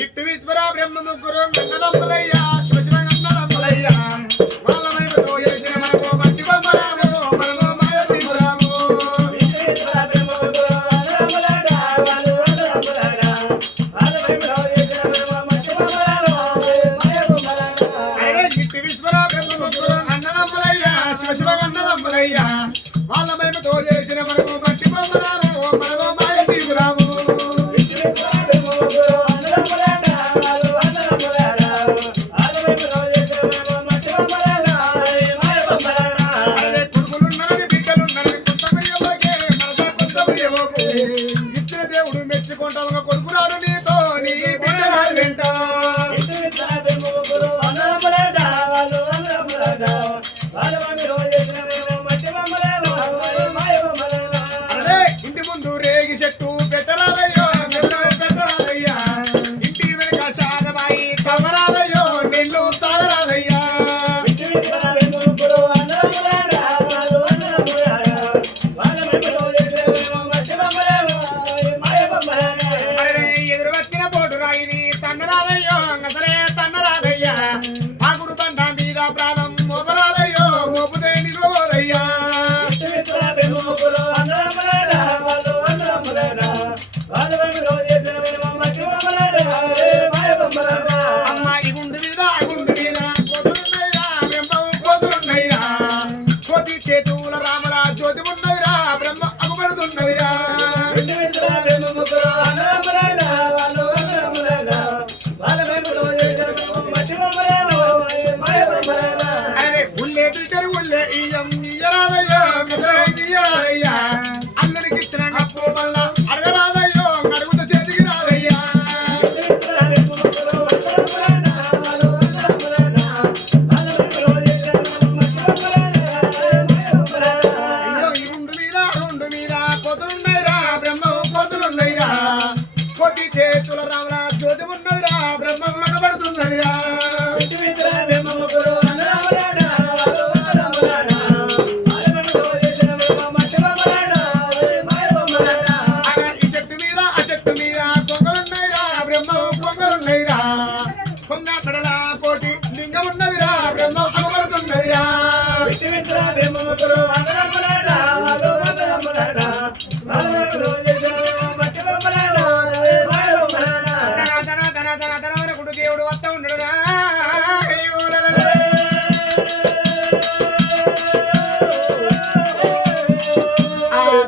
ఇట్టు ఈశ్వర బ్రహ్మ ముగ్గురు గన్నదమ్ములయ్యా శివశివ గన్నదమ్ములయ్యా వాళ్ళ వైపుతో చేసిన మనకు మట్టి బొమ్మరాము మనము మాయ తీపురాము ఇట్టు ఈశ్వర బ్రహ్మ ముగ్గురు గన్నదమ్ములయ్యా శివశివ గన్నదమ్ములయ్యా వాళ్ళ వైపుతో చేసిన మనకు మట్టి బొమ్మరాము మనము మాయ తీపురాము ఇచ్చిన దేవుడు మెచ్చుకుంటావు కొడుకురాడు నీతో నీ బిడ్డరాలు వింటా ఇంటి ముందు రేగి చెట్టు పెట్టరాదయ్యో పెట్టరాదయ్యా ఇంటి వెనుక శాదబాయి తమరాదయ్యో నీళ్ళు తాగరాదయ్యా ఎదురు వచ్చిన పోటు రాయిని తన్నరాదయ్యో అసలే తన్నరాదయ్యా ఆకుడు పంట మీద ప్రాణం మోపరాదయ్యో మోపుదే నిలవోదయ్యా అమ్మ ఈ గుండు మీద ఆ గుండు మీద కోతులున్నాయిరా వెంపవు కోతులున్నాయిరా కోతి చేతుల రామరా జ్యోతి ఉన్నదిరా బ్రహ్మ అగుపడుతున్నదిరా అరే ఉల్లే బిడ్డరు ఉల్లే ఇయ్యం ఇయ్యరాదయ్యో ఇయ్యరాదయ్యా అందరికి ఇచ్చిన కప్పు వల్ల అడగరాదయ్యో అడుగుత చేతికి రాదయ్యా అయ్యో ఈ గుండు మీద కోతులున్నాయిరా బ్రహ్మ కోతులున్నాయిరా కోతి చేతుల రామరా జ్యోతి ఉన్నదిరా బ్రహ్మ కనబడుతున్నదిరా ఈ చెట్టు మీద ఆ చెట్టు మీద కొంగలున్నాయిరా బ్రహ్మ కొంగలున్నాయిరా కొంగ కడల కోటి లింగం ఉన్నదిరా బ్రహ్మ కనబడుతున్నదిరా తన దేవుడు వస్తా ఉండడురా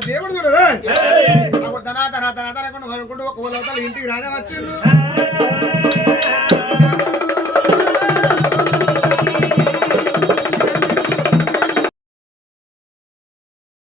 దేవుడు చూడరా తన ఒక ఇంటికి రానే వచ్చిండు